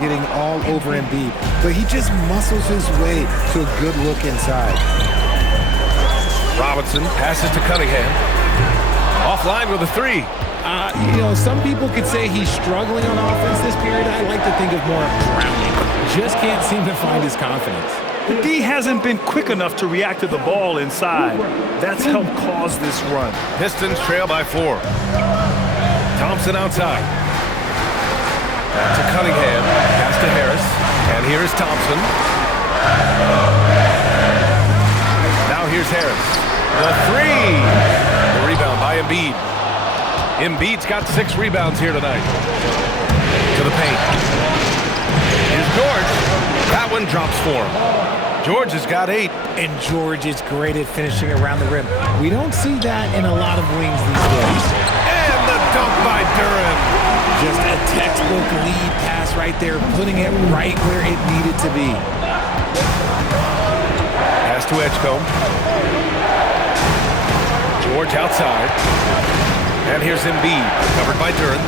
getting all over Embiid, but he just muscles his way to a good look inside. Robinson passes to Cunningham. Offline with a three. Some people could say he's struggling on offense this period. I like to think of more of drowning. Just can't seem to find his confidence. The D hasn't been quick enough to react to the ball inside. That's helped cause this run. Pistons trail by 4. Thompson outside. Back to Cunningham. Pass to Harris. And here's Thompson. Now here's Harris. The three. The rebound by Embiid. Embiid's got 6 rebounds here tonight. To the paint. Here's George. That one drops for him. George has got 8. And George is great at finishing around the rim. We don't see that in a lot of wings these days. And the dunk by Duren. Just a textbook lead pass right there, putting it right where it needed to be. Pass to Edgecombe. George outside. And here's Embiid, covered by Duren.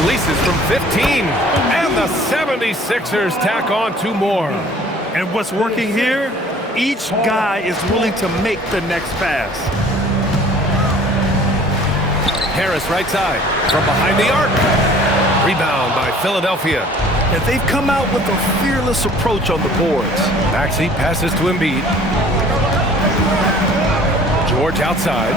Releases from 15. And the 76ers tack on 2 more. And what's working here? Each guy is willing to make the next pass. Harris right side from behind the arc. Rebound by Philadelphia. And they've come out with a fearless approach on the boards. Maxey passes to Embiid. George outside.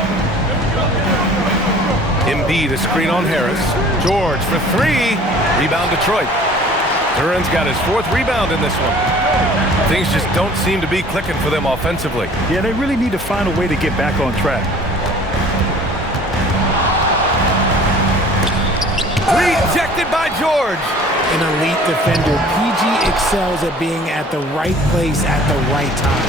Embiid a screen on Harris. George for 3. Rebound Detroit. Duren's got his 4th rebound in this one. Things just don't seem to be clicking for them offensively. Yeah, they really need to find a way to get back on track. Rejected by George. An elite defender, PG excels at being at the right place at the right time.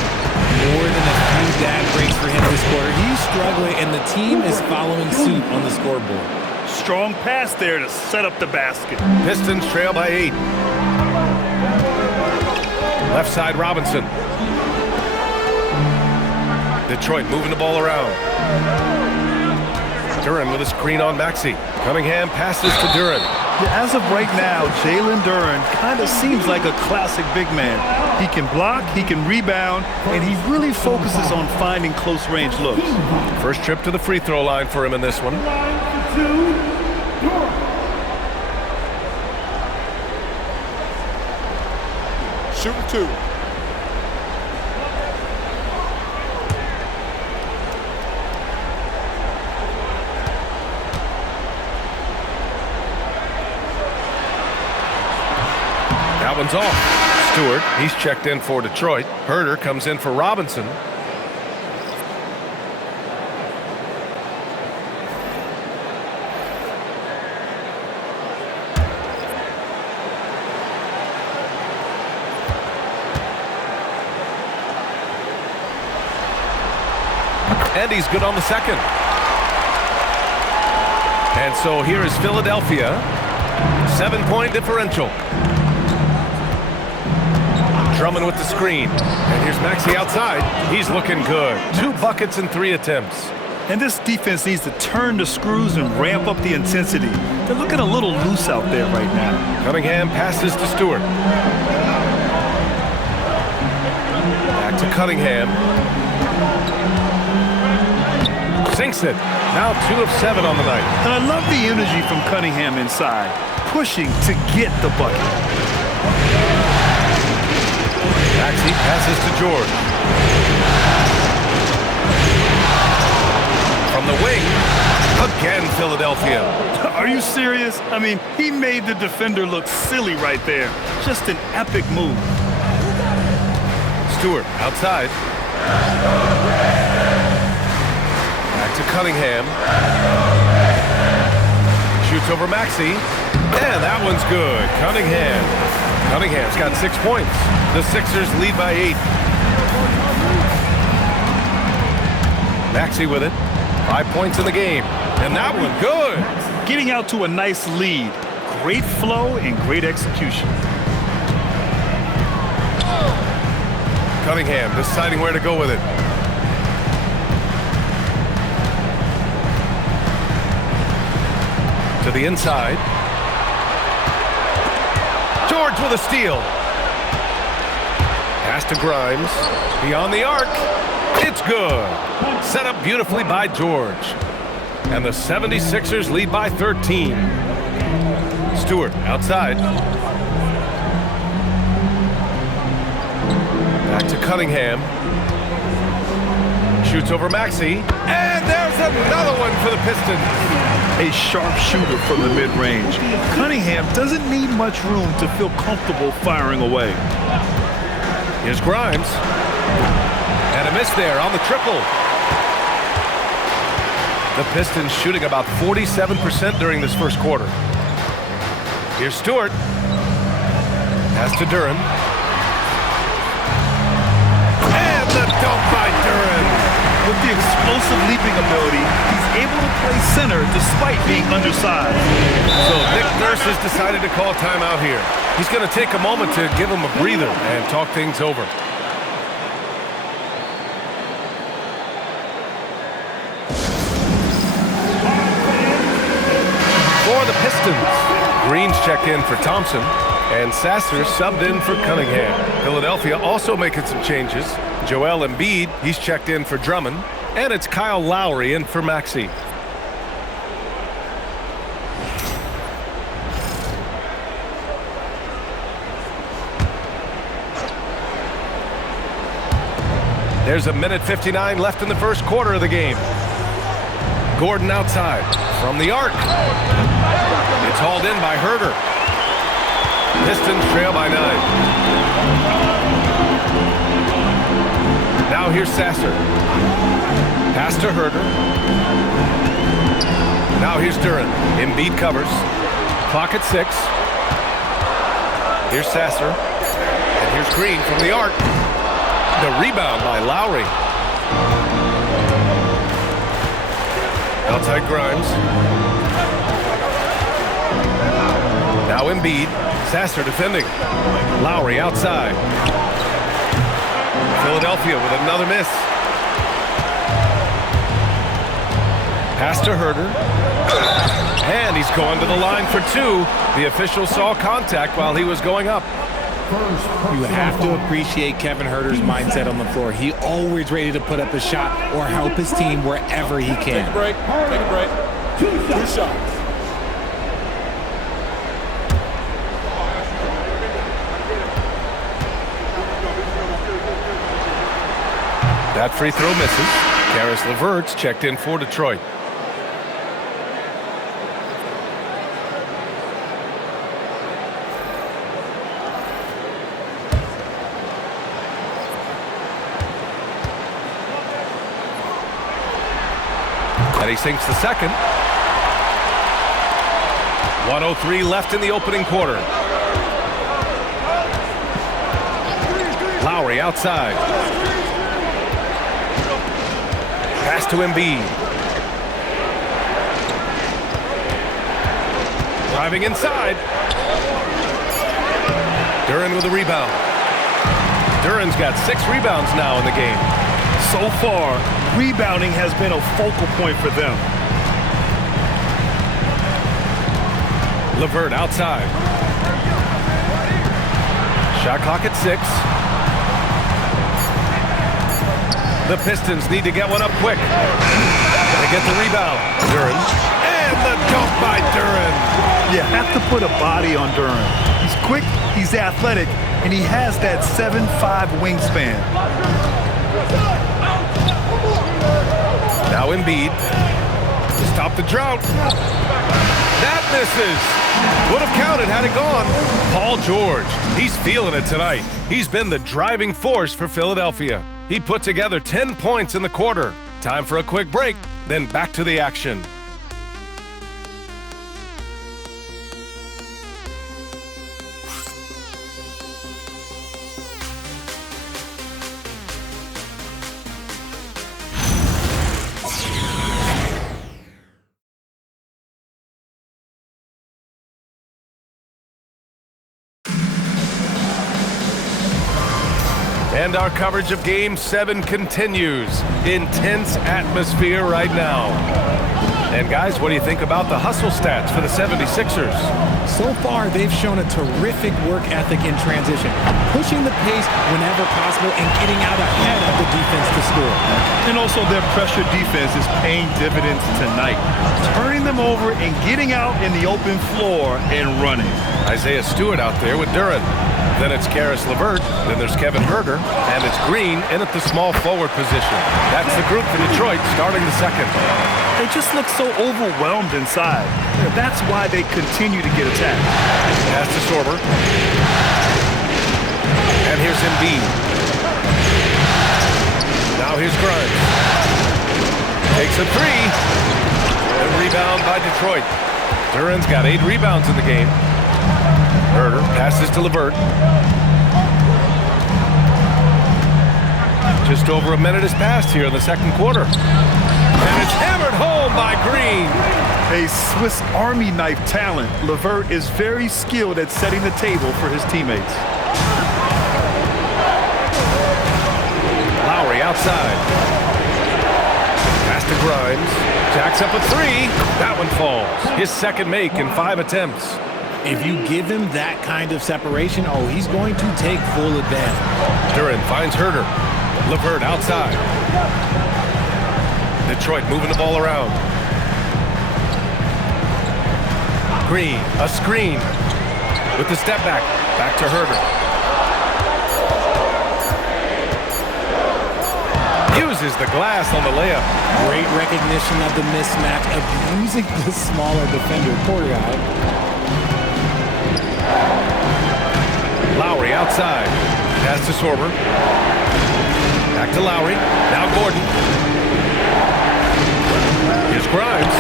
More than a few bad breaks for him this quarter. He's struggling, and the team is following suit on the scoreboard. Strong pass there to set up the basket. Pistons trail by 8. Left side, Robinson. Detroit moving the ball around. Duren with a screen on Maxey. Cunningham passes to Duren. Yeah, as of right now, Jalen Duren kind of seems like a classic big man. He can block, he can rebound, and he really focuses on finding close-range looks. First trip to the free throw line for him in this one. Shooting 2. That one's off. Stewart, he's checked in for Detroit. Herter comes in for Robinson. And he's good on the second. And so here is Philadelphia. 7-point differential. Drummond with the screen. And here's Maxey outside. He's looking good. 2 buckets and 3 attempts. And this defense needs to turn the screws and ramp up the intensity. They're looking a little loose out there right now. Cunningham passes to Stewart. Back to Cunningham. Sinks it. Now 2 of 7 on the night. And I love the energy from Cunningham inside, pushing to get the bucket. Maxey passes to George. From the wing, again Philadelphia. Are you serious? I mean, he made the defender look silly right there. Just an epic move. Stewart outside. Back to Cunningham. Shoots over Maxey. And that one's good. Cunningham's got 6 points. The Sixers lead by 8. Maxey with it. 5 points in the game. And that one good. Getting out to a nice lead. Great flow and great execution. Cunningham deciding where to go with it. To the inside. George with a steal. Pass to Grimes. Beyond the arc. It's good. Set up beautifully by George. And the 76ers lead by 13. Stewart outside. Back to Cunningham. Shoots over Maxey. And there's another one for the Pistons. A sharp shooter from the mid-range. Cunningham doesn't need much room to feel comfortable firing away. Here's Grimes. And a miss there on the triple. The Pistons shooting about 47% during this first quarter. Here's Stewart. Pass to Duren. And the dunk by Duren. With the explosive leaping ability, he's able to play center despite being undersized. So Nick Nurse has decided to call timeout here. He's going to take a moment to give him a breather and talk things over. For the Pistons, Green's checked in for Thompson, and Sasser subbed in for Cunningham. Philadelphia also making some changes. Joel Embiid, he's checked in for Drummond, and it's Kyle Lowry in for Maxey. There's a minute 59 left in the first quarter of the game. Gordon outside from the arc. It's hauled in by Herter. Pistons trail by 9. Now here's Sasser. Pass to Herter. Now here's Duren. Embiid covers. Clock at 6. Here's Sasser. And here's Green from the arc. The rebound by Lowry. Outside Grimes. Now Embiid. Sasser defending. Lowry outside. Philadelphia with another miss. Pass to Herter. And he's going to the line for 2. The official saw contact while he was going up. You have to appreciate Kevin Herter's mindset on the floor. He always ready to put up a shot or help his team wherever he can. Take a break. Take a break. Two shots. That free throw misses. Karis LeVert's checked in for Detroit. And he sinks the second. 1:03 left in the opening quarter. Lowry outside. Pass to Embiid. Driving inside. Duren with a rebound. Duren's got 6 rebounds now in the game. So far, rebounding has been a focal point for them. LeVert outside. Shot clock at 6. The Pistons need to get one up quick. They get the rebound. Duren. And the dunk by Duren. You have to put a body on Duren. He's quick, he's athletic, and he has that 7'5" wingspan. Now Embiid to stop the drought. That misses. Would have counted had it gone. Paul George, he's feeling it tonight. He's been the driving force for Philadelphia. He put together 10 points in the quarter. Time for a quick break, then back to the action. And our coverage of Game 7 continues. Intense atmosphere right now. And guys, what do you think about the hustle stats for the 76ers? So far, they've shown a terrific work ethic in transition, pushing the pace whenever possible and getting out ahead of the defense to score. And also their pressure defense is paying dividends tonight, turning them over and getting out in the open floor and running. Isaiah Stewart out there with Duren. Then it's Karis LeVert. Then there's Kevin Huerter. And it's Green in at the small forward position. That's the group for Detroit starting the second. They just look so overwhelmed inside. That's why they continue to get attacked. Pass to Sorber. And here's Embiid. Now here's Grimes. Takes a three. And rebound by Detroit. Duren's got 8 rebounds in the game. Huerter passes to LeVert. Just over a minute has passed here in the second quarter. And it's hammered home by Green. A Swiss Army knife talent, LeVert is very skilled at setting the table for his teammates. Lowry outside. Pass to Grimes. Jacks up a 3. That one falls. His second make in 5 attempts. If you give him that kind of separation, oh, he's going to take full advantage. Duren finds Huerter. LeVert outside. Detroit moving the ball around. Green, a screen. With the step back. Back to Huerter. Uses the glass on the layup. Great recognition of the mismatch, abusing the smaller defender. Poor guy. Lowry outside. Pass to Sorber. Back to Lowry. Now Gordon. Here's Grimes.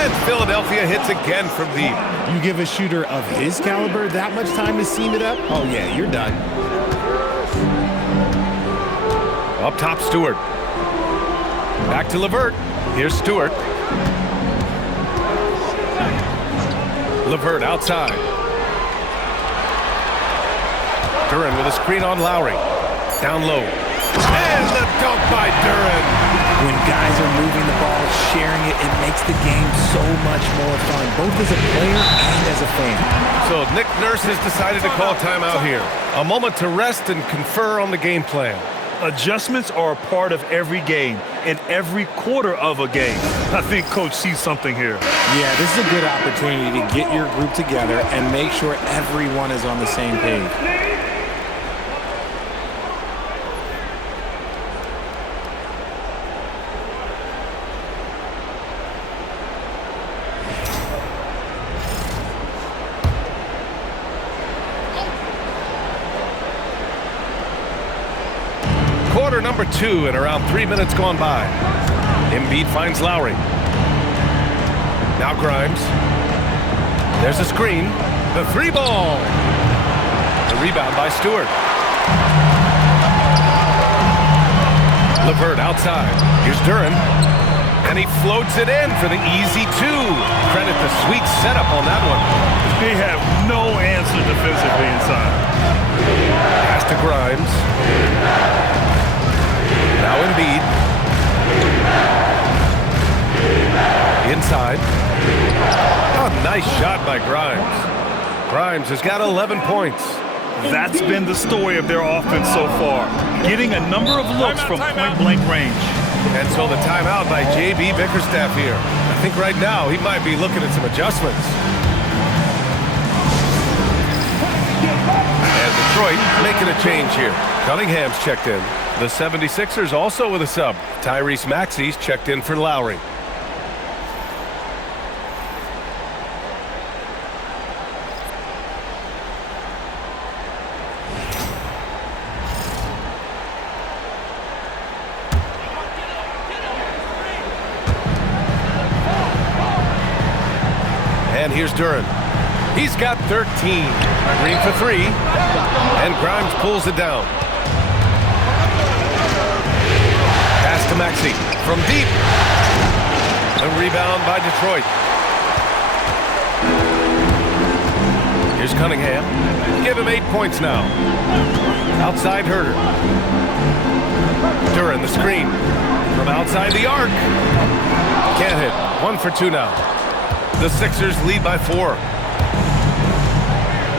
And Philadelphia hits again from deep. You give a shooter of his caliber that much time to seam it up? Oh, yeah, you're done. Up top, Stewart. Back to LeVert. Here's Stewart. LeVert outside. Duren with a screen on Lowry. Down low. And the dunk by Duren. When guys are moving the ball, sharing it, it makes the game so much more fun, both as a player and as a fan. So Nick Nurse has decided to call timeout here. A moment to rest and confer on the game plan. Adjustments are a part of every game and every quarter of a game. I think Coach sees something here. Yeah, this is a good opportunity to get your group together and make sure everyone is on the same page. Quarter number 2 and around 3 minutes gone by. Embiid finds Lowry. Now Grimes. There's a screen. The 3 ball. The rebound by Stewart. LeVert outside. Here's Duren. And he floats it in for the easy 2. Credit the sweet setup on that one. They have no answer defensively inside. Pass to Grimes. Now Embiid. Inside. Oh, nice shot by Grimes. Grimes has got 11 points. That's been the story of their offense so far, getting a number of looks from point-blank range. And so the timeout by J.B. Bickerstaff here. I think right now he might be looking at some adjustments. And Detroit making a change here. Cunningham's checked in. The 76ers also with a sub. Tyrese Maxey's checked in for Lowry. And here's Duren. He's got 13. Green for 3. And Grimes pulls it down. Pass to Maxey from deep. The rebound by Detroit. Here's Cunningham. Give him 8 points now. Outside Huerter. Duren the screen. From outside the arc. Can't hit. 1 for 2 now. The Sixers lead by 4.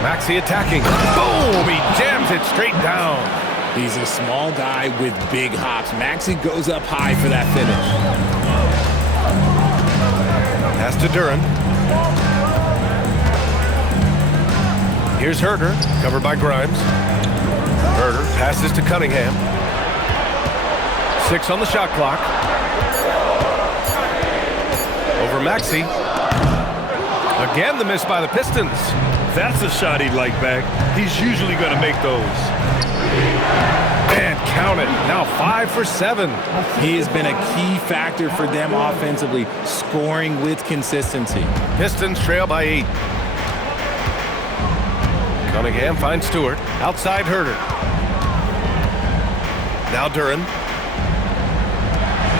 Maxey attacking. Boom! He jams it straight down. He's a small guy with big hops. Maxey goes up high for that finish. Pass to Duran. Here's Herter, covered by Grimes. Herter passes to Cunningham. 6 on the shot clock. Over Maxey. Again, the miss by the Pistons. That's a shot he'd like back. He's usually going to make those. And count it. Now 5 for 7. He has been a key factor for them offensively, scoring with consistency. Pistons trail by 8. Cunningham finds Stewart. Outside Herter. Now Duran.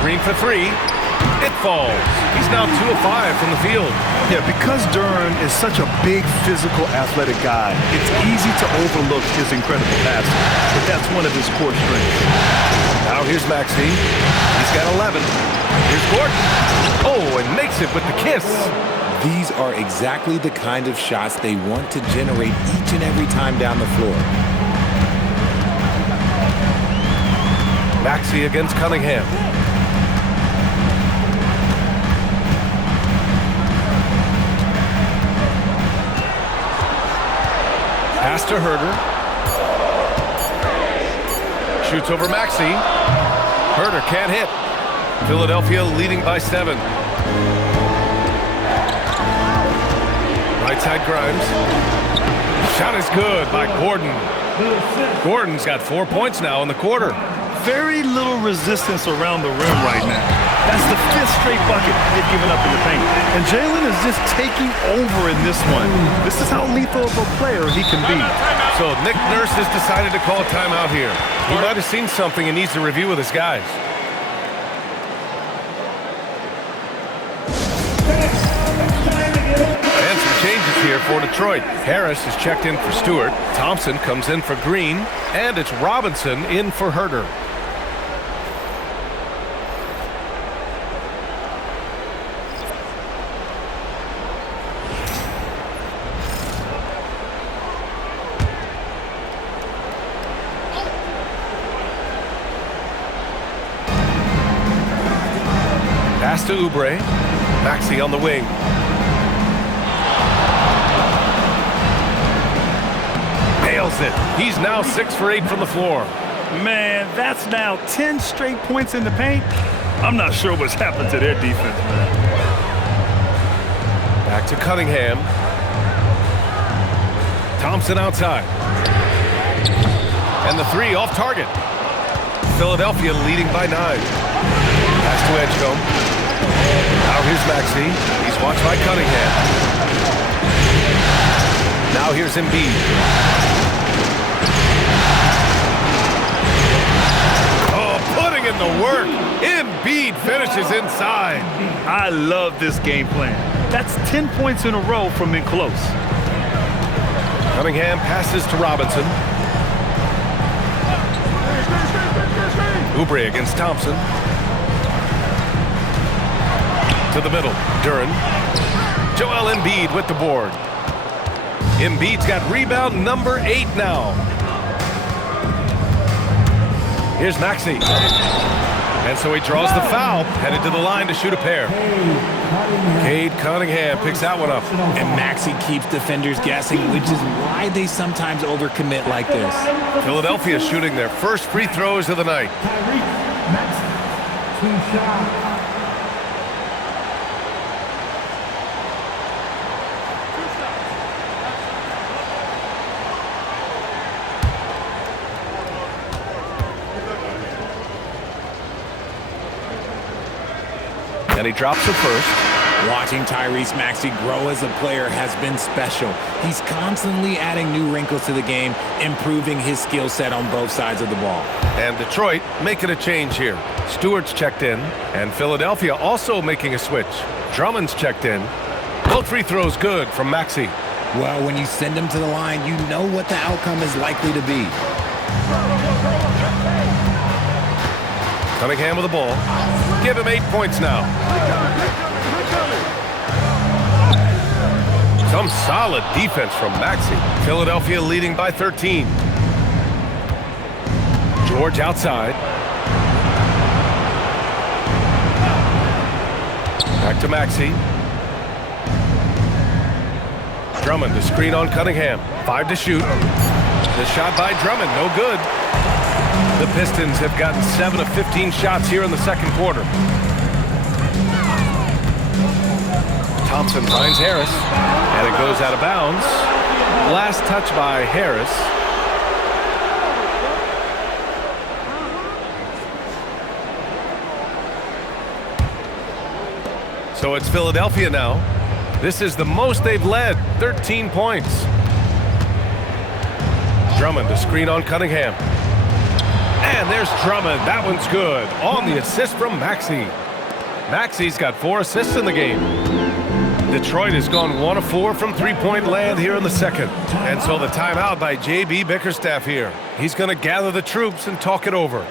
Green for 3. It falls. He's now 2 of 5 from the field. Yeah, because Duran is such a big, physical, athletic guy, it's easy to overlook his incredible passing. But that's one of his core strengths. Now here's Maxey. He's got 11. Here's Gordon. Oh, and makes it with the kiss. These are exactly the kind of shots they want to generate each and every time down the floor. Maxey against Cunningham. Pass to Herter. Shoots over Maxey. Herter can't hit. Philadelphia leading by 7. Right side Grimes. Shot is good by Gordon. Gordon's got 4 points now in the quarter. Very little resistance around the rim right now. That's the 5th straight bucket they've given up in the paint. And Jalen is just taking over in this one. This is how lethal of a player he can be. So Nick Nurse has decided to call a timeout here. He might have seen something and needs to review with his guys. And some changes here for Detroit. Harris is checked in for Stewart. Thompson comes in for Green. And it's Robinson in for Herter. Pass to Oubre. Maxey on the wing. Nails it. He's now 6 for 8 from the floor. Man, that's now 10 straight points in the paint. I'm not sure what's happened to their defense, man. Back to Cunningham. Thompson outside. And the 3 off target. Philadelphia leading by 9. Pass to Edgecombe. Now here's Maxey. He's watched by Cunningham. Now here's Embiid. Oh, putting in the work. Embiid finishes inside. I love this game plan. That's 10 points in a row from in close. Cunningham passes to Robinson. Oubre against Thompson. To the middle, Duran. Joel Embiid with the board. Embiid's got rebound number 8 now. Here's Maxey. And so he draws the foul, headed to the line to shoot a pair. Cade Cunningham picks that one up. And Maxey keeps defenders guessing, which is why they sometimes overcommit like this. Philadelphia shooting their first free throws of the night. And he drops the first. Watching Tyrese Maxey grow as a player has been special. He's constantly adding new wrinkles to the game, improving his skill set on both sides of the ball. And Detroit making a change here. Stewart's checked in, and Philadelphia also making a switch. Drummond's checked in. Both free throws good from Maxey. Well, when you send him to the line, you know what the outcome is likely to be. Cunningham with the ball. Give him 8 points now. Some solid defense from Maxey. Philadelphia leading by 13. George outside. Back to Maxey. Drummond to screen on Cunningham. 5 to shoot. The shot by Drummond, no good. The Pistons have gotten 7 of 15 shots here in the second quarter. Thompson finds Harris, and it goes out of bounds. Last touch by Harris. So it's Philadelphia now. This is the most they've led, 13 points. Drummond to screen on Cunningham. And there's Drummond. That one's good. On the assist from Maxey. Maxey's got 4 assists in the game. Detroit has gone 1 of 4 from three-point land here in the second. And so the timeout by J.B. Bickerstaff here. He's going to gather the troops and talk it over.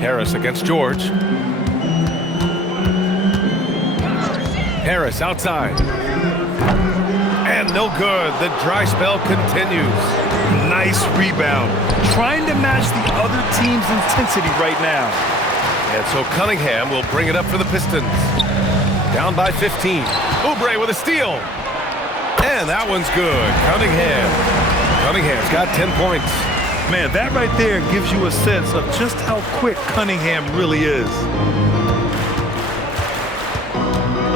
Harris against George. Harris outside. And no good. The dry spell continues. Nice rebound. Trying to match the other team's intensity right now. And so Cunningham will bring it up for the Pistons. Down by 15. Oubre with a steal. And that one's good. Cunningham's got 10 points. Man, that right there gives you a sense of just how quick Cunningham really is.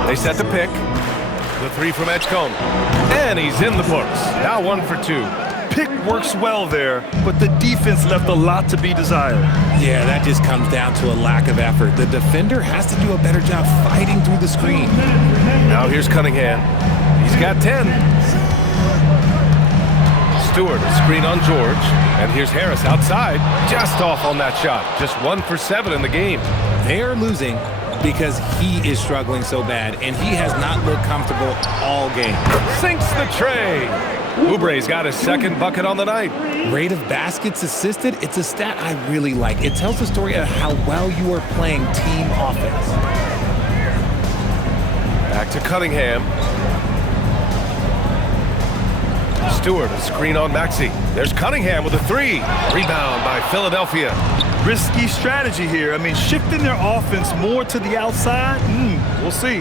They set the pick. The 3 from Edgecombe. And he's in the books. Now 1 for 2. Pick works well there, but the defense left a lot to be desired. Yeah, that just comes down to a lack of effort. The defender has to do a better job fighting through the screen. Now here's Cunningham. He's got 10. Stewart, a screen on George. And here's Harris outside. Just off on that shot. Just 1 for 7 in the game. They are losing because he is struggling so bad, and he has not looked comfortable all game. Sinks the tray. Oubre's got his second bucket on the night. Rate of baskets assisted, it's a stat I really like. It tells the story of how well you are playing team offense. Back to Cunningham. Stewart, a screen on Maxey. There's Cunningham with a 3. Rebound by Philadelphia. Risky strategy here. I mean, shifting their offense more to the outside, we'll see.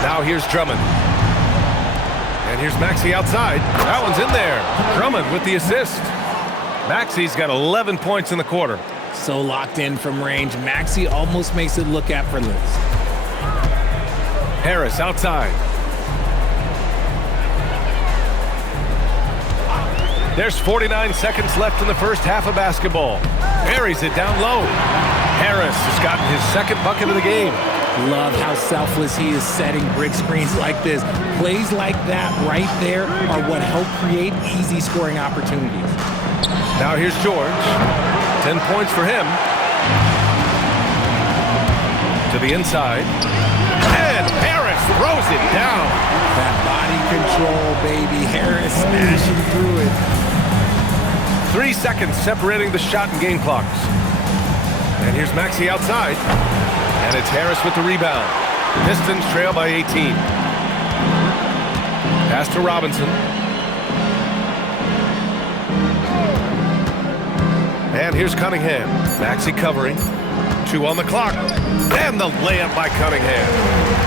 Now here's Drummond. And here's Maxey outside. That one's in there. Drummond with the assist. Maxey's got 11 points in the quarter. So locked in from range, Maxey almost makes it look effortless. Harris outside. There's 49 seconds left in the first half of basketball. Buries it down low. Harris has gotten his second bucket of the game. Love how selfless he is setting brick screens like this. Plays like that right there are what help create easy scoring opportunities. Now here's George. 10 points for him. To the inside. And Harris throws it down. That body control, baby. Harris smashing through it. 3 seconds separating the shot and game clocks. And here's Maxey outside. And it's Harris with the rebound. Pistons trail by 18. Pass to Robinson. And here's Cunningham. Maxey covering. 2 on the clock. And the layup by Cunningham.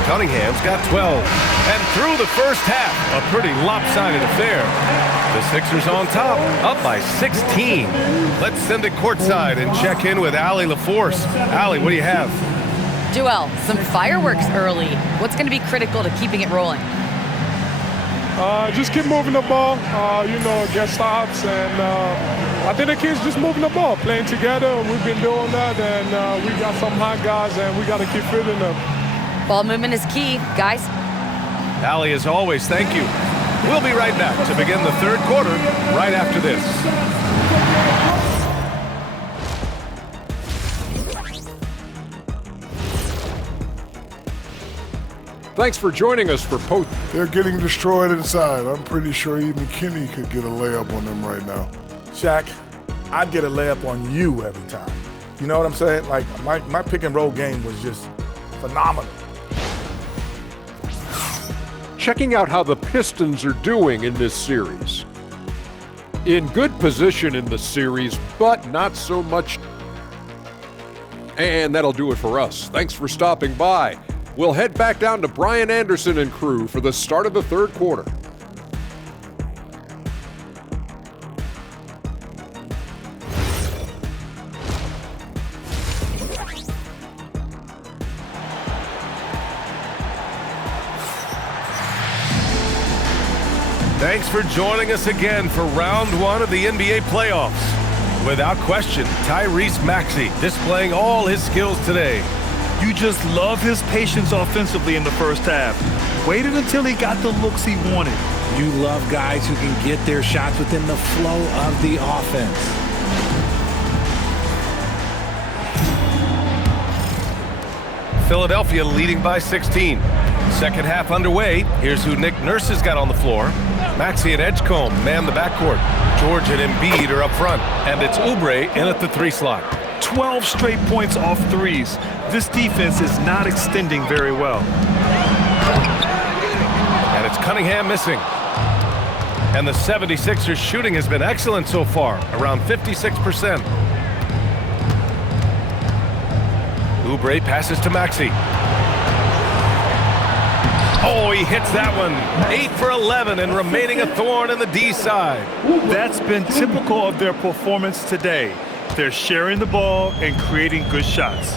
Cunningham's got 12. And through the first half, a pretty lopsided affair. The Sixers on top, up by 16. Let's send it courtside and check in with Allie LaForce. Allie, what do you have? Joel, some fireworks early. What's going to be critical to keeping it rolling? Just keep moving the ball, get stops. And I think the kids just moving the ball, playing together. We've been doing that, and we got some hot guys, and we got to keep fitting them. Ball movement is key, guys. Allie, as always, thank you. We'll be right back to begin the third quarter right after this. Thanks for joining us for post. They're getting destroyed inside. I'm pretty sure even Kenny could get a layup on them right now. Shaq, I'd get a layup on you every time. You know what I'm saying? Like, my pick and roll game was just phenomenal. Checking out how the Pistons are doing in this series. In good position in the series, but not so much. And that'll do it for us. Thanks for stopping by. We'll head back down to Brian Anderson and crew for the start of the third quarter. Thanks for joining us again for round one of the NBA playoffs. Without question, Tyrese Maxey displaying all his skills today. You just love his patience offensively in the first half. Waited until he got the looks he wanted. You love guys who can get their shots within the flow of the offense. Philadelphia leading by 16. Second half underway. Here's who Nick Nurse has got on the floor. Maxey and Edgecombe man the backcourt. George and Embiid are up front. And it's Oubre in at the 3 slot. 12 straight points off threes. This defense is not extending very well. And it's Cunningham missing. And the 76ers shooting has been excellent so far, around 56%. Oubre passes to Maxey. Oh, he hits that one. 8 for 11 and remaining a thorn in the D side. That's been typical of their performance today. They're sharing the ball and creating good shots.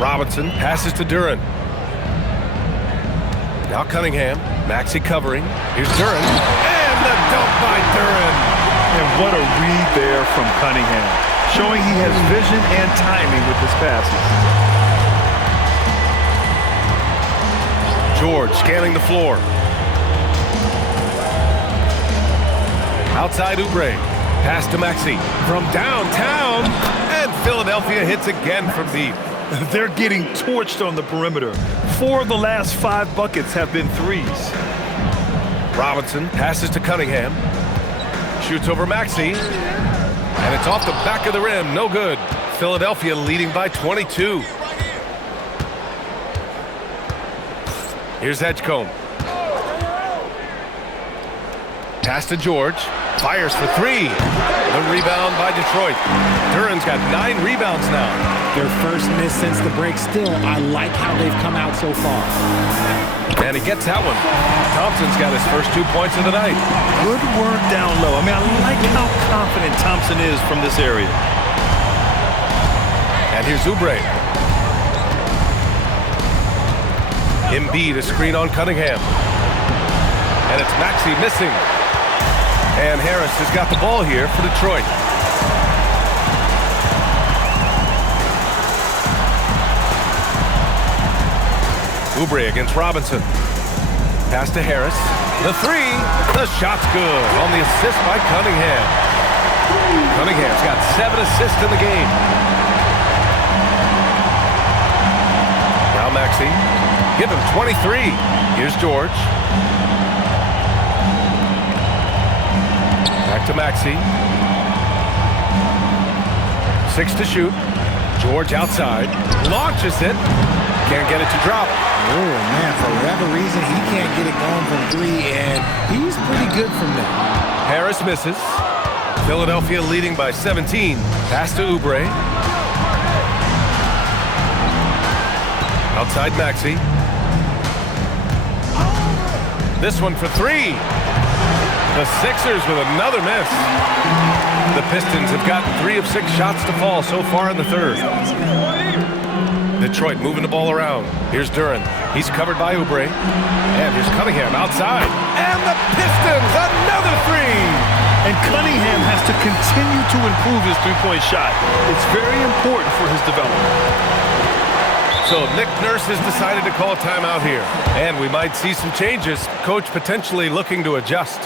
Robinson passes to Duren. Now Cunningham. Maxey covering. Here's Duren. And the dunk by Duren. And what a read there from Cunningham, showing he has vision and timing with his passes. George scanning the floor. Outside Oubre. Pass to Maxey from downtown. And Philadelphia hits again from deep. They're getting torched on the perimeter. 4 of the last 5 buckets have been threes. Robinson passes to Cunningham. Shoots over Maxey. And it's off the back of the rim. No good. Philadelphia leading by 22. Here's Edgecombe. Pass to George. Fires for 3. The rebound by Detroit. Duren's got 9 rebounds now. Their first miss since the break. Still, I like how they've come out so far. And he gets that one. Thompson's got his first 2 points of the night. Good work down low. I like how confident Thompson is from this area. And here's Oubre. Embiid a screen on Cunningham. And it's Maxey missing. And Harris has got the ball here for Detroit. Oubre against Robinson. Pass to Harris. The 3. The shot's good on the assist by Cunningham. Cunningham's got 7 assists in the game. Now Maxey. Give him 23. Here's George. Back to Maxey. 6 to shoot. George outside. Launches it. Can't get it to drop. Oh, man, for whatever reason, he can't get it going from 3, and he's pretty good from there. Harris misses. Philadelphia leading by 17. Pass to Oubre. Outside Maxey. This one for 3. The Sixers with another miss. The Pistons have gotten 3 of 6 shots to fall so far in the third. Detroit moving the ball around. Here's Duran. He's covered by Oubre. And here's Cunningham outside. And the Pistons, another three! And Cunningham has to continue to improve his three-point shot. It's very important for his development. So Nick Nurse has decided to call a timeout here. And we might see some changes. Coach potentially looking to adjust.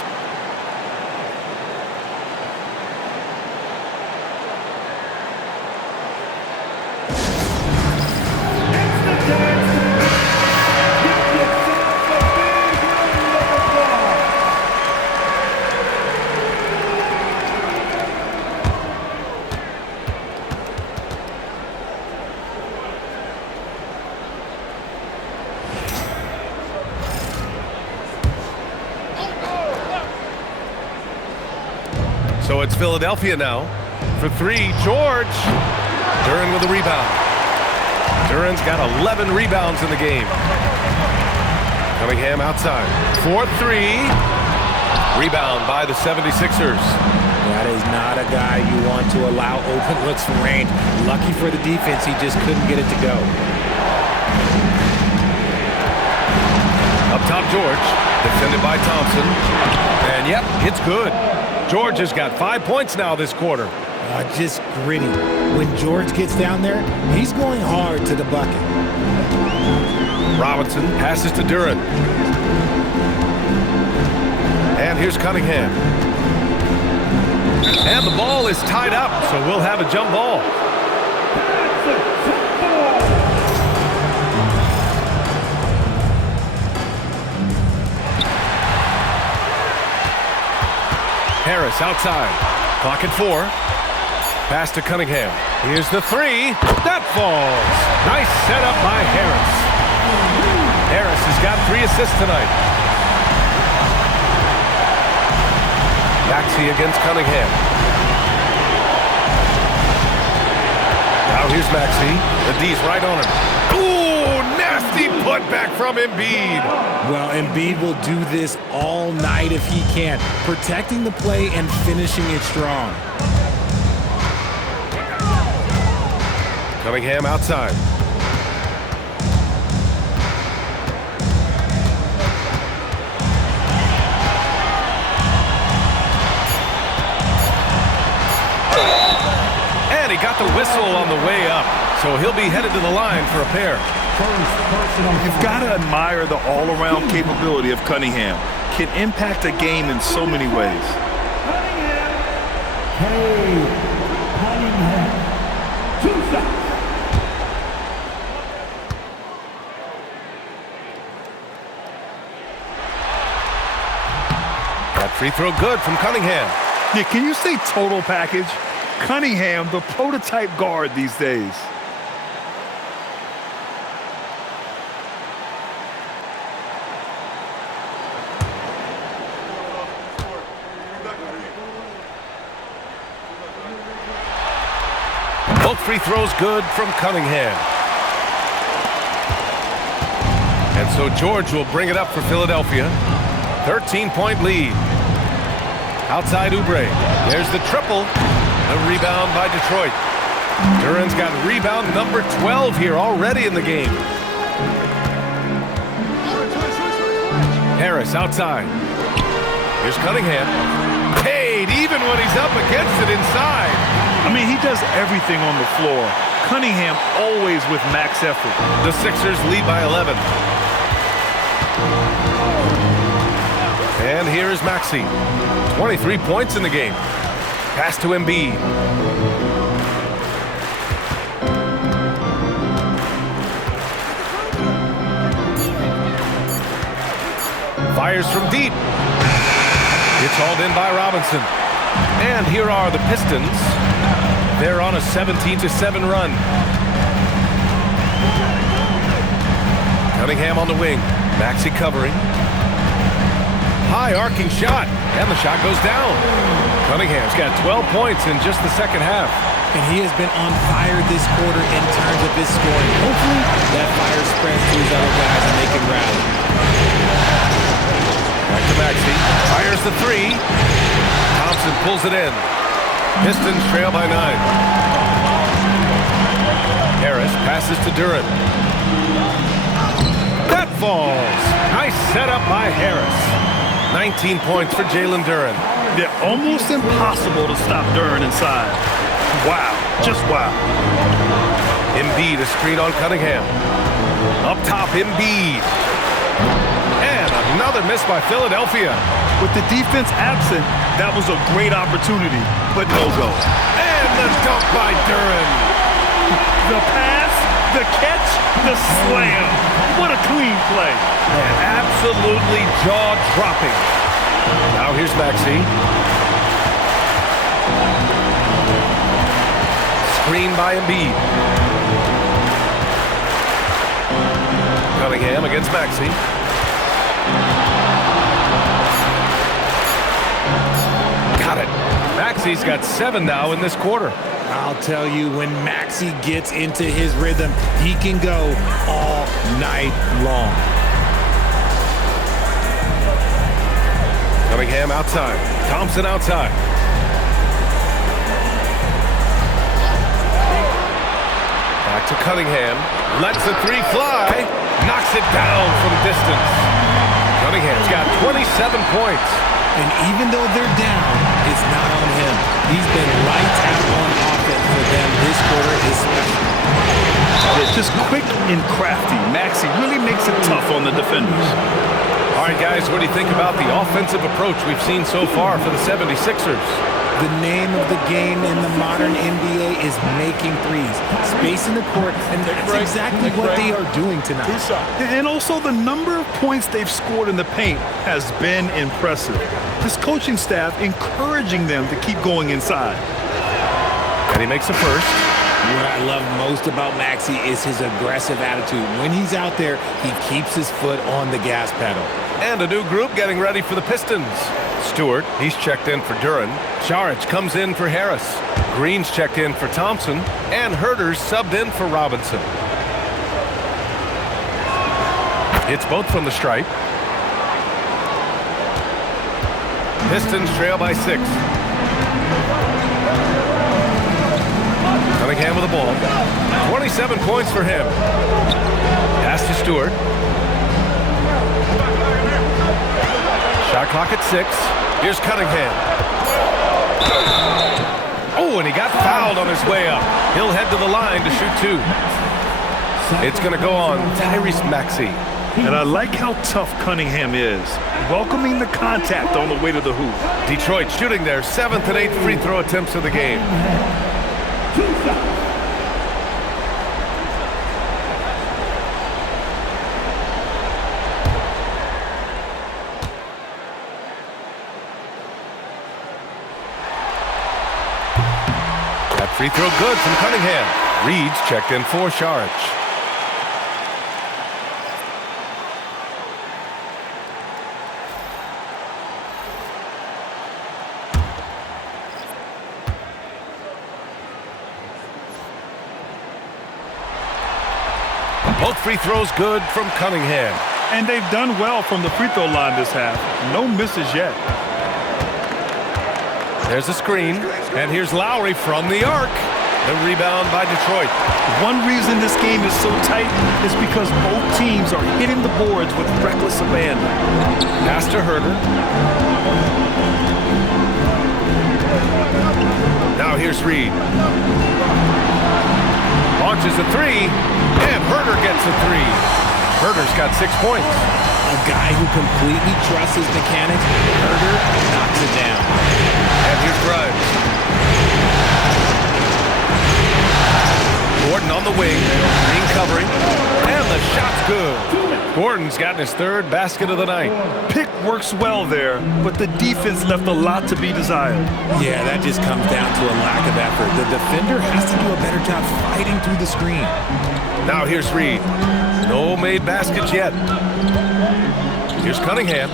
So it's Philadelphia now. For three, George. Duran with a rebound. Duran's got 11 rebounds in the game. Cunningham outside. 4-3. Rebound by the 76ers. That is not a guy you want to allow open looks from range. Lucky for the defense, he just couldn't get it to go. Up top, George. Defended by Thompson. And yep, it's good. George has got 5 points now this quarter. Just gritty. When George gets down there, he's going hard to the bucket. Robinson passes to Duran. And here's Cunningham. And the ball is tied up, so we'll have a jump ball. Harris outside. Clock at 4. Pass to Cunningham. Here's the three. That falls. Nice setup by Harris. Harris has got 3 assists tonight. Maxey against Cunningham. Now here's Maxey. The D's right on him. Ooh, nasty putback from Embiid. Well, Embiid will do this all night if he can, protecting the play and finishing it strong. Cunningham outside. And he got the whistle on the way up, so he'll be headed to the line for a pair. You've got to admire the all-around capability of Cunningham. Can impact a game in so many ways. Cunningham. 2 shots. That free throw good from Cunningham. Yeah, can you say total package? Cunningham, the prototype guard these days. Both free throws good from Cunningham. And so George will bring it up for Philadelphia. 13-point lead. Outside Oubre. There's the triple. A rebound by Detroit. Duran's got rebound number 12 here already in the game. Harris outside. Here's Cunningham. Paid even when he's up against it inside. I mean, he does everything on the floor. Cunningham always with max effort. The Sixers lead by 11. And here is Maxey. 23 points in the game. Pass to Embiid. Fires from deep. It's hauled in by Robinson. And here are the Pistons. They're on a 17-7 run. Cunningham on the wing. Maxey covering. High arcing shot. And the shot goes down. Cunningham's got 12 points in just the second half. And he has been on fire this quarter in terms of his scoring. Hopefully that fire spreads to his other guys and they can rally. Back to Maxey. Fires the three. Thompson pulls it in. Pistons trail by 9. Harris passes to Duren. That falls. Nice setup by Harris. 19 points for Jalen Duren. They're almost impossible to stop Duren inside. Wow, just wow. Embiid, a screen on Cunningham. Up top, Embiid. And another miss by Philadelphia. With the defense absent, that was a great opportunity, but no go. And the dunk by Duren. The pass, the catch, the slam. What a clean play. And absolutely jaw-dropping. Now here's Maxey. Screen by Embiid. Cunningham against Maxey. Got it. Maxey's got 7 now in this quarter. I'll tell you, when Maxey gets into his rhythm, he can go all night long. Cunningham outside. Thompson outside. Back to Cunningham. Lets the three fly. Knocks it down from distance. Cunningham's got 27 points. And even though they're down, it's not on him. He's been lights out on offense for them this quarter especially. Yeah, just quick and crafty. Maxey really makes it tough on the defenders. All right, guys, what do you think about the offensive approach we've seen so far for the 76ers? The name of the game in the modern NBA is making threes, spacing the court, and that's exactly what they are doing tonight. And also the number of points they've scored in the paint has been impressive. This coaching staff encouraging them to keep going inside. And he makes the first. What I love most about Maxey is his aggressive attitude. When he's out there, he keeps his foot on the gas pedal. And a new group getting ready for the Pistons. Stewart, he's checked in for Duren. Saric comes in for Harris. Green's checked in for Thompson. And Herter's subbed in for Robinson. It's both from the stripe. Pistons trail by 6. Cunningham with the ball. 27 points for him. Pass to Stewart. Shot clock at 6. Here's Cunningham. Oh, and he got fouled on his way up. He'll head to the line to shoot 2. It's going to go on Tyrese Maxey. And I like how tough Cunningham is, welcoming the contact on the way to the hoop. Detroit shooting their 7th and 8th free throw attempts of the game. That free throw good from Cunningham. Reed's checked in for Saric. Both free throws good from Cunningham. And they've done well from the free throw line this half. No misses yet. There's a screen, and here's Lowry from the arc. The rebound by Detroit. One reason this game is so tight is because both teams are hitting the boards with reckless abandon. Pass to Herter. Now here's Reed. Launches a 3, and Herter gets a 3. Herter's got 6 points. A guy who completely trusts his mechanics. Herter knocks it down. And here's Grimes. Gordon on the wing. Green covering. And the shot's good. Gordon's gotten his 3rd basket of the night. Pick works well there, but the defense left a lot to be desired. Yeah, that just comes down to a lack of effort. The defender has to do a better job fighting through the screen. Now here's Reed. No made baskets yet. Here's Cunningham.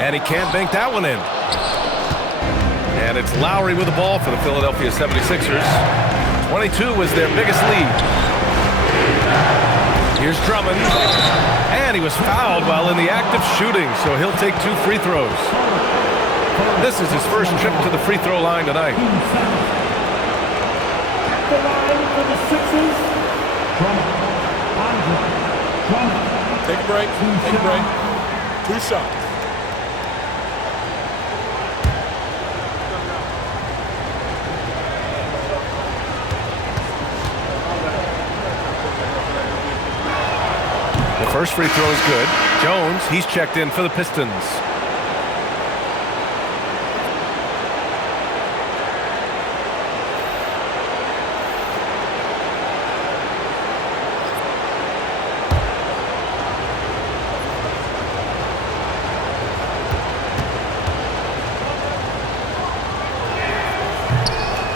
And he can't bank that one in. And it's Lowry with the ball for the Philadelphia 76ers. 22 was their biggest lead. Here's Drummond. And he was fouled while in the act of shooting, so he'll take 2 free throws. This is his first trip to the free throw line tonight. The line for the Sixers, Take a break. Take a break. 2 shots. The first free throw is good. Jones, he's checked in for the Pistons.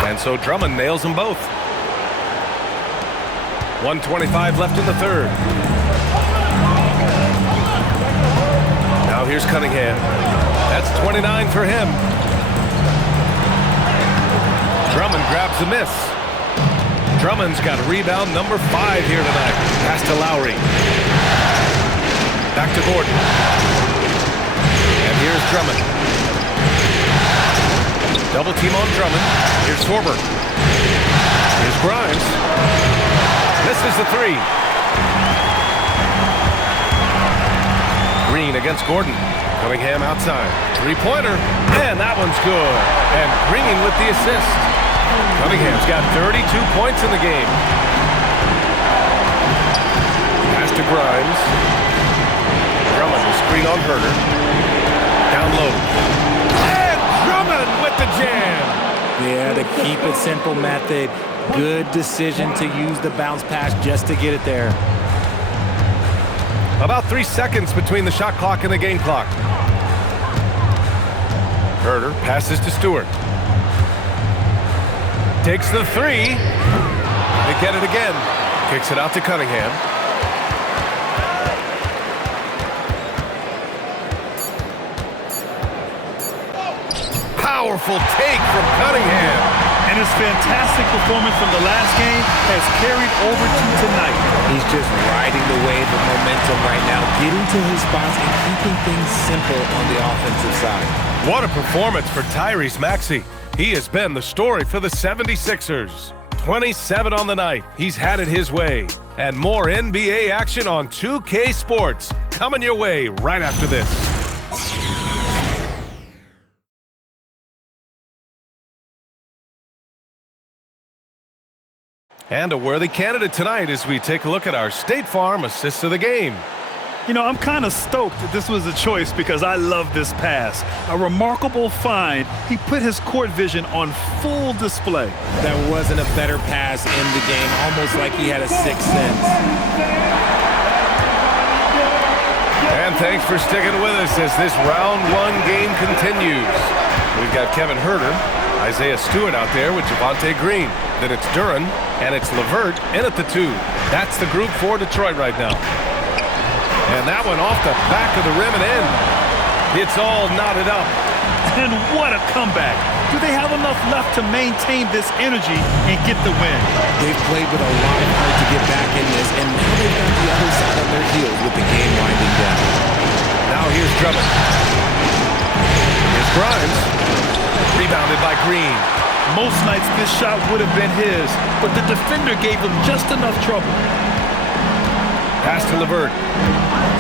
And so Drummond nails them both. 1:25 left in the third. Now here's Cunningham. That's 29 for him. Drummond grabs the miss. Drummond's got rebound number 5 here tonight. Pass to Lowry. Back to Gordon. And here's Drummond. Double team on Drummond. Here's Sorber. Here's Grimes. Misses the 3. Green against Gordon. Cunningham outside. 3-pointer. And that one's good. And Green with the assist. Cunningham's got 32 points in the game. Pass to Grimes. Drummond will screen on Herter. Down low. And Drummond with the jam. Yeah, the keep it simple method. Good decision to use the bounce pass just to get it there. About 3 seconds between the shot clock and the game clock. Herter passes to Stewart. Takes the 3. They get it again. Kicks it out to Cunningham. Powerful take from Cunningham. And his fantastic performance from the last game has carried over to tonight. He's just riding the wave of momentum right now, getting to his spots and keeping things simple on the offensive side. What a performance for Tyrese Maxey. He has been the story for the 76ers. 27 on the night. He's had it his way. And more NBA action on 2K Sports coming your way right after this. And a worthy candidate tonight as we take a look at our State Farm assists of the game. You know, I'm kind of stoked that this was a choice because I love this pass. A remarkable find. He put his court vision on full display. That wasn't a better pass in the game, almost like he had a sixth sense. And thanks for sticking with us as this round 1 game continues. We've got Kevin Herter, Isaiah Stewart out there with Javonte Green. Then it's Duren, and it's LeVert in at the 2. That's the group for Detroit right now. And that one off the back of the rim and in. It's all knotted up. And what a comeback. Do they have enough left to maintain this energy and get the win? They've played with a lot of heart to get back in this, and now they've got the other side on their heels with the game winding down. Now here's Drummond. Here's Grimes. Rebounded by Green. Most nights this shot would have been his, but the defender gave him just enough trouble. Pass to LeVert.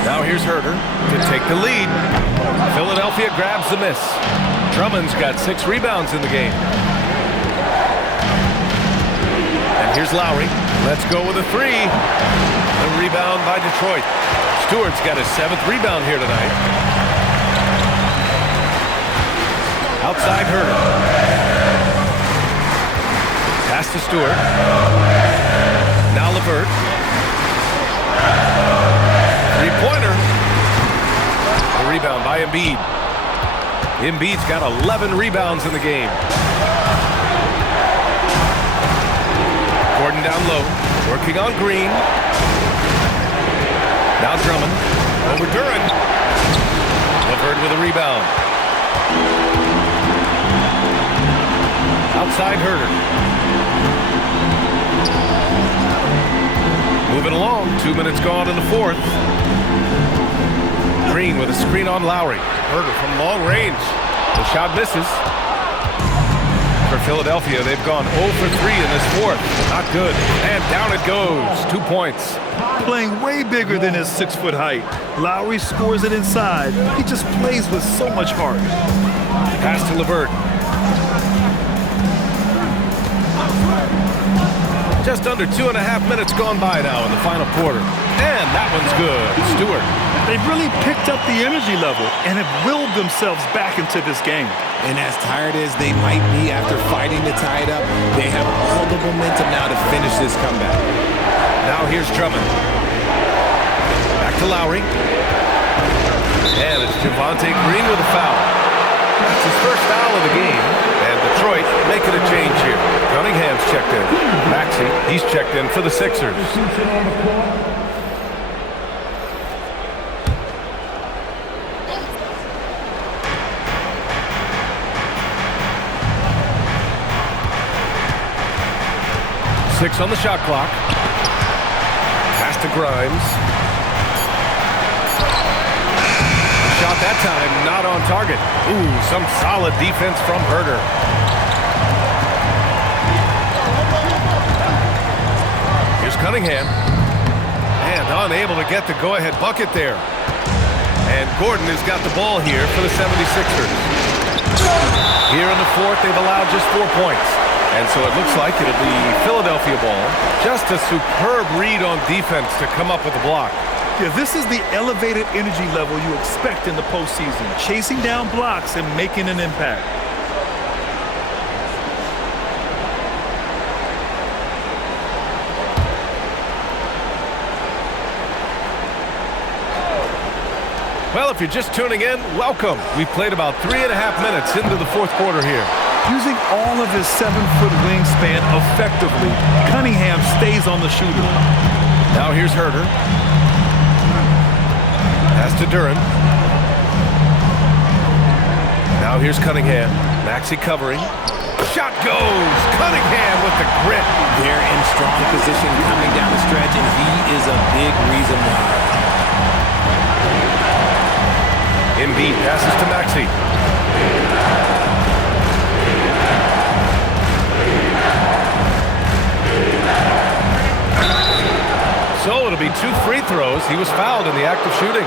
Now here's Herter to take the lead. Philadelphia grabs the miss. Drummond's got 6 rebounds in the game. And here's Lowry. Let's go with a 3. The rebound by Detroit. Stewart's got his 7th rebound here tonight. Outside Herter. Pass to Stewart. Now LeVert. 3-pointer. The rebound by Embiid. Embiid's got 11 rebounds in the game. Gordon down low. Working on Green. Now Drummond. Over Duren. LeVert with a rebound. Outside Herter. Moving along, 2 minutes gone in the 4th. Green with a screen on Lowry. Herter from long range. The shot misses. For Philadelphia, they've gone 0 for 3 in this fourth. Not good. And down it goes. 2 points. Playing way bigger than his 6-foot height. Lowry scores it inside. He just plays with so much heart. Pass to LeVert. Just under 2.5 minutes gone by now in the final quarter. And that one's good. Stewart. They've really picked up the energy level and have willed themselves back into this game. And as tired as they might be after fighting to tie it up, they have all the momentum now to finish this comeback. Now here's Drummond. Back to Lowry. And it's Javonte Green with a foul. That's his first foul of the game. And Detroit making a change here. Cunningham's checked in. Maxey, he's checked in for the Sixers. Six on the shot clock. Pass to Grimes. Shot that time, not on target. Ooh, some solid defense from Herter. Here's Cunningham. And unable to get the go-ahead bucket there. And Gordon has got the ball here for the 76ers. Here in the fourth, they've allowed just 4 points. And so it looks like it'll be Philadelphia ball. Just a superb read on defense to come up with a block. Yeah, this is the elevated energy level you expect in the postseason. Chasing down blocks and making an impact. Well, if you're just tuning in, welcome. We've played about 3.5 minutes into the fourth quarter here. Using all of his 7-foot wingspan effectively, Cunningham stays on the shooter. Now here's Herter. Pass to Duren. Now here's Cunningham. Maxey covering. Shot goes! Cunningham with the grit. They're in strong position coming down the stretch, and he is a big reason why. Embiid passes to Maxey. So it'll be 2 free throws. He was fouled in the act of shooting.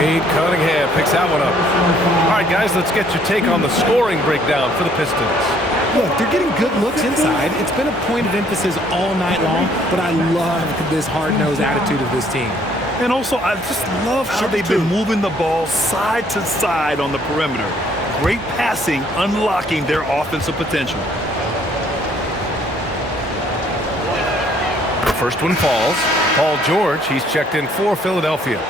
Cade Cunningham picks that one up. All right, guys, let's get your take on the scoring breakdown for the Pistons. Look, they're getting good looks inside. It's been a point of emphasis all night long, but I love this hard-nosed attitude of this team. And also, I just love how they've been moving the ball side to side on the perimeter. Great passing, unlocking their offensive potential. The first one falls. Paul George, he's checked in for Philadelphia.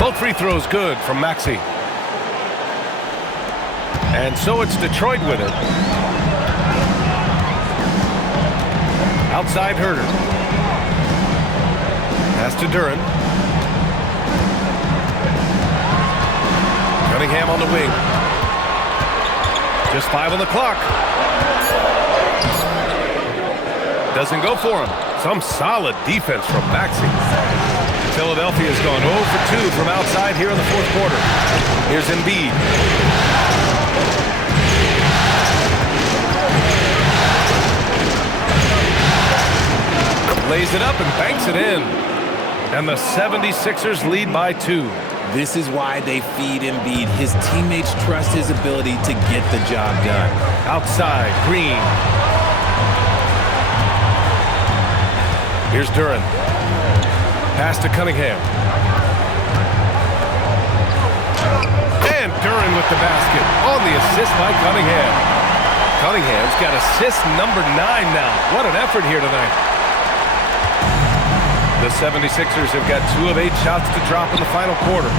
Both free throws good from Maxey. And so it's Detroit with it. Outside Herter. Pass to Duren. Cunningham on the wing. Just 5 on the clock. Doesn't go for him. Some solid defense from Maxey. Philadelphia's gone 0 for 2 from outside here in the fourth quarter. Here's Embiid. Lays it up and banks it in. And the 76ers lead by 2. This is why they feed Embiid. His teammates trust his ability to get the job done. Outside, Green. Here's Duren. Pass to Cunningham. And Duren with the basket on the assist by Cunningham. Cunningham's got assist number 9 now. What an effort here tonight. The 76ers have got 2 of 8 shots to drop in the final quarter.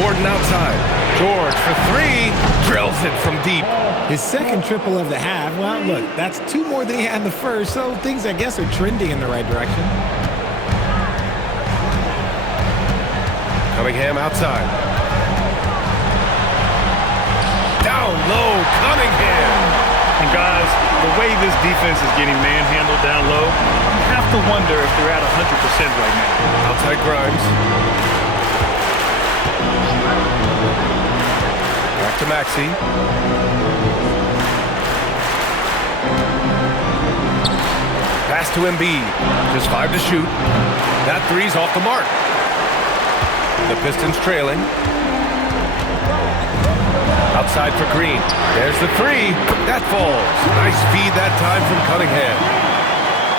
Gordon outside. George for 3. Drills it from deep. His second triple of the half. Well, look, that's 2 more than he had in the first, so things, I guess, are trending in the right direction. Cunningham outside. Down low, Cunningham. And guys, the way this defense is getting manhandled down low, you have to wonder if they're at 100% right now. Outside Grimes. Back to Maxey. Pass to Embiid. Just 5 to shoot. That three's off the mark. The Pistons trailing. Outside for Green. There's the three. That falls. Nice feed that time from Cunningham.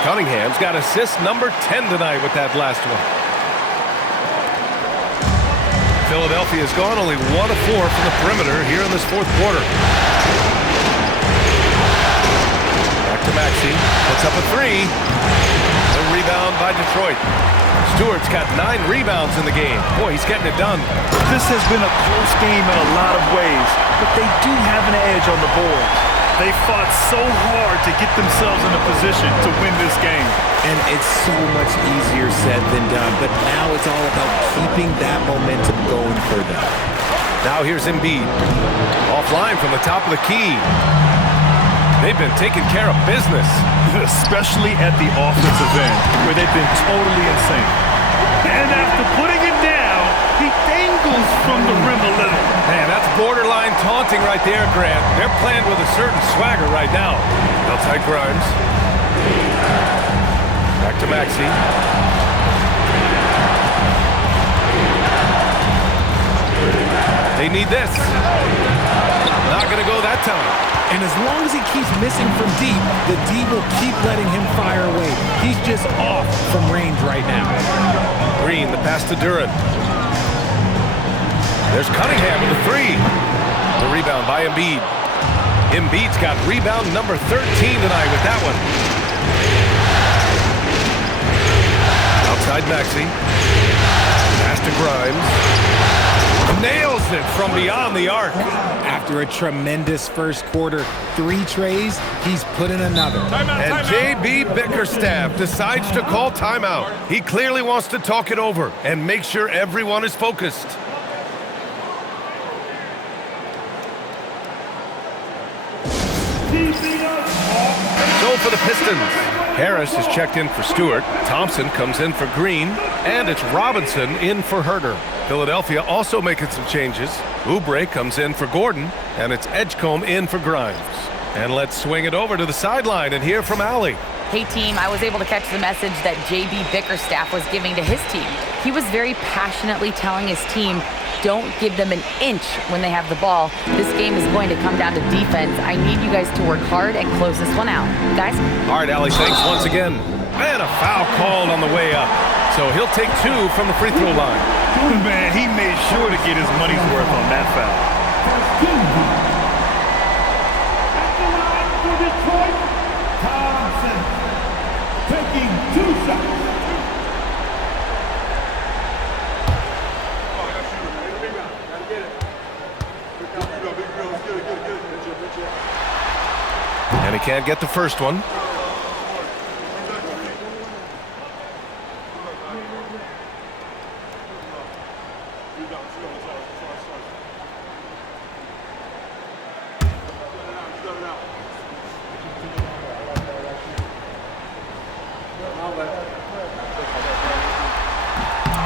Cunningham's got assist number 10 tonight with that last one. Philadelphia's gone only 1 of 4 from the perimeter here in this fourth quarter. Back to Maxey. Puts up a three. The rebound by Detroit. Stewart's got 9 rebounds in the game. Boy, he's getting it done. This has been a close game in a lot of ways, but they do have an edge on the board. They fought so hard to get themselves in a position to win this game. And it's so much easier said than done, but now it's all about keeping that momentum going for them. Now here's Embiid. Offline from the top of the key. They've been taking care of business. Especially at the offensive end, where they've been totally insane. And after putting it down, he dangles from the rim a little. Man, that's borderline taunting right there, Grant. They're playing with a certain swagger right now. Outside Grimes. Back to Maxey. They need this. Not going to go that time. And as long as he keeps missing from deep, the D will keep letting him fire away. He's just off from range right now. Green, the pass to Duran. There's Cunningham with the three. The rebound by Embiid. Embiid's got rebound number 13 tonight with that one. Outside Maxey. Pass to Grimes. Nails it from beyond the arc. After a tremendous first quarter, 3 trays, he's put in another. And J.B. Bickerstaff decides to call timeout. He clearly wants to talk it over and make sure everyone is focused. So for the Pistons, Harris is checked in for Stewart. Thompson comes in for Green. And it's Robinson in for Herter. Philadelphia also making some changes. Oubre comes in for Gordon. And it's Edgecombe in for Grimes. And let's swing it over to the sideline and hear from Allie. Hey, team, I was able to catch the message that J.B. Bickerstaff was giving to his team. He was very passionately telling his team, don't give them an inch when they have the ball. This game is going to come down to defense. I need you guys to work hard and close this one out. Guys? All right, Allie, thanks once again. And a foul called on the way up. So he'll take 2 from the free throw line. Man, he made sure to get his money's worth on that foul. At the line for Detroit, Thompson taking 2 shots. And he can't get the first one.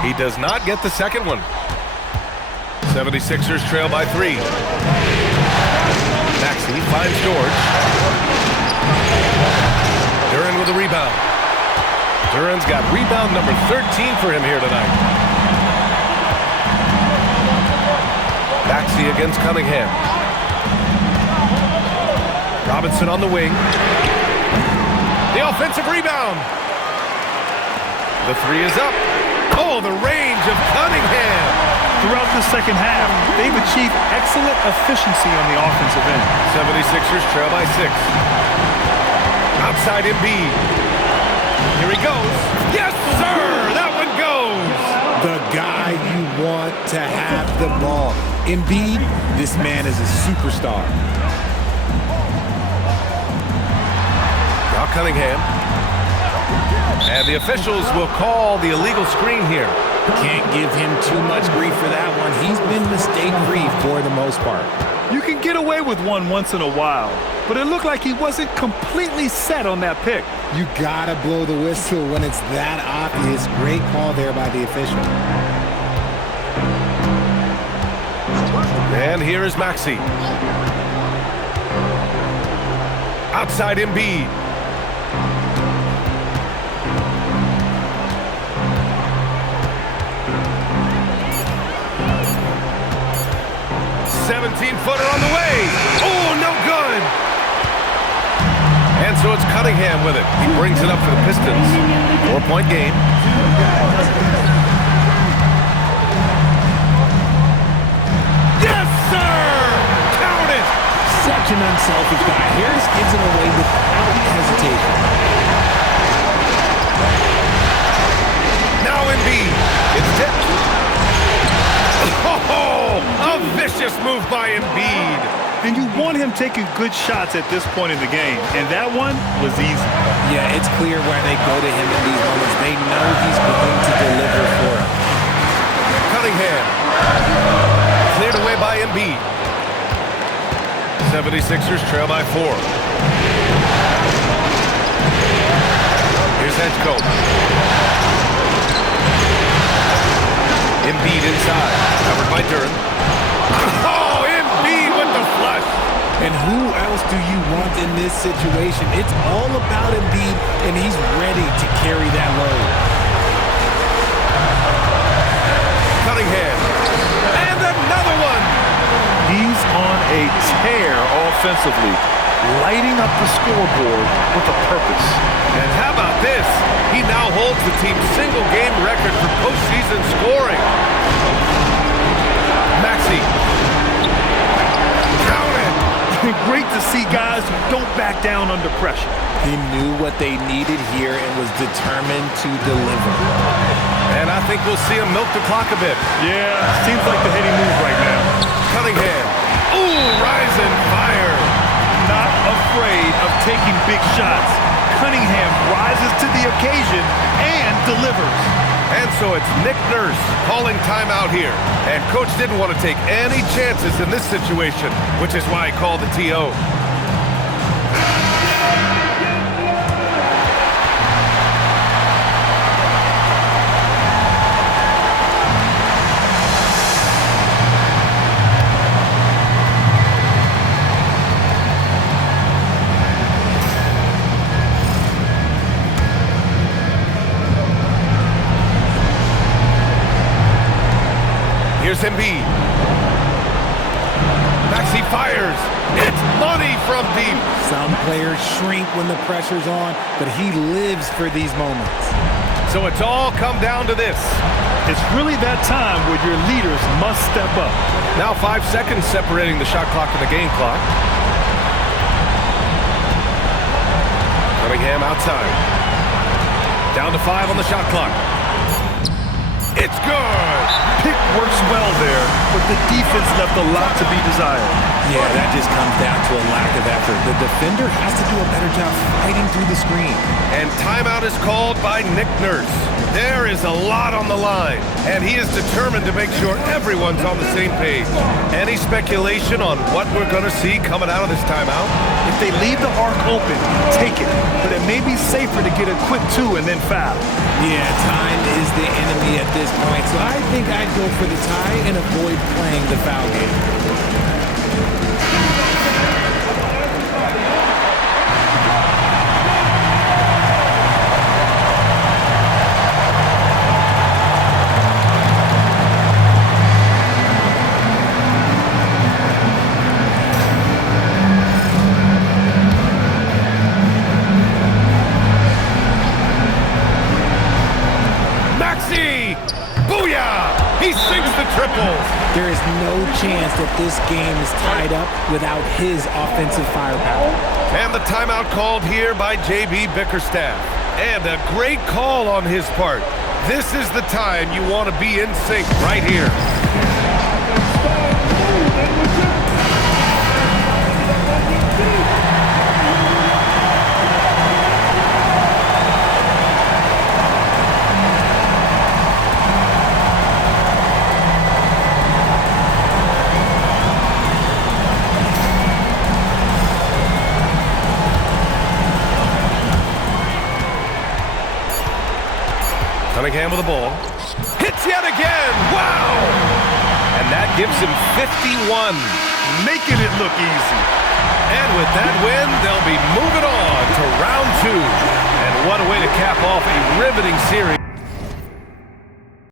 He does not get the second one. 76ers trail by 3. Maxey finds George. Duran with a rebound. Duran's got rebound number 13 for him here tonight. Maxey against Cunningham. Robinson on the wing. The offensive rebound. The 3 is up. Oh, the range of Cunningham. Throughout the second half, they've achieved excellent efficiency on the offensive end. 76ers trail by 6. Outside Embiid. Here he goes. Yes, sir! That one goes! The guy you want to have the ball. Embiid, this man is a superstar. Now Cunningham. And the officials will call the illegal screen here. Can't give him too much grief for that one. He's been mistake-free for the most part. You can get away with one once in a while, but it looked like he wasn't completely set on that pick. You gotta blow the whistle when it's that obvious. Great call there by the official. And here is Maxey. Outside Embiid. Footer on the way. Oh, no good. And so it's Cunningham with it. He brings it up for the Pistons. 4-point game. Yes, sir! Count it! Such an unselfish guy. Harris gives it away without hesitation. Now Embiid. It's tipped. Oh, a vicious move by Embiid. And you want him taking good shots at this point in the game, and that one was easy. Yeah, it's clear why they go to him in these moments. They know he's going to deliver for them. Cunningham. Cleared away by Embiid. 76ers trail by 4. Here's Hedgecote. Embiid inside. Covered by Duren. Oh, Embiid with the flush. And who else do you want in this situation? It's all about Embiid, and he's ready to carry that load. Cunningham. And another one. He's on a tear offensively, lighting up the scoreboard with a purpose. And how about this? He now holds the team's single-game record for postseason scoring. Maxey. Count it. Great to see guys who don't back down under pressure. He knew what they needed here and was determined to deliver. And I think we'll see him milk the clock a bit. Yeah, seems like the heady move right now. Cunningham. Ooh, rise and fire. Not afraid of taking big shots. Cunningham rises to the occasion and delivers. And so it's Nick Nurse calling timeout here. And Coach didn't want to take any chances in this situation, which is why he called the TO. Here's Embiid. Maxey fires. It's money from deep. Some players shrink when the pressure's on, but he lives for these moments. So it's all come down to this. It's really that time where your leaders must step up. Now 5 seconds separating the shot clock and the game clock. Cunningham outside. Down to 5 on the shot clock. It's good. Pick works well there, but the defense left a lot to be desired. Yeah, that just comes down to a lack of effort. The defender has to do a better job fighting through the screen. And timeout is called by Nick Nurse. There is a lot on the line, and he is determined to make sure everyone's on the same page. Any speculation on what we're going to see coming out of this timeout? If they leave the arc open, take it. But it may be safer to get a quick 2 and then foul. Yeah, time is the enemy at this point, so I think I'd go for the tie and avoid playing the foul game. He sinks the triples. There is no chance that this game is tied up without his offensive firepower. And the timeout called here by J.B. Bickerstaff. And a great call on his part. This is the time you want to be in sync right here. Cunningham with the ball. Hits yet again. Wow! And that gives him 51. Making it look easy. And with that win, they'll be moving on to round 2. And what a way to cap off a riveting series.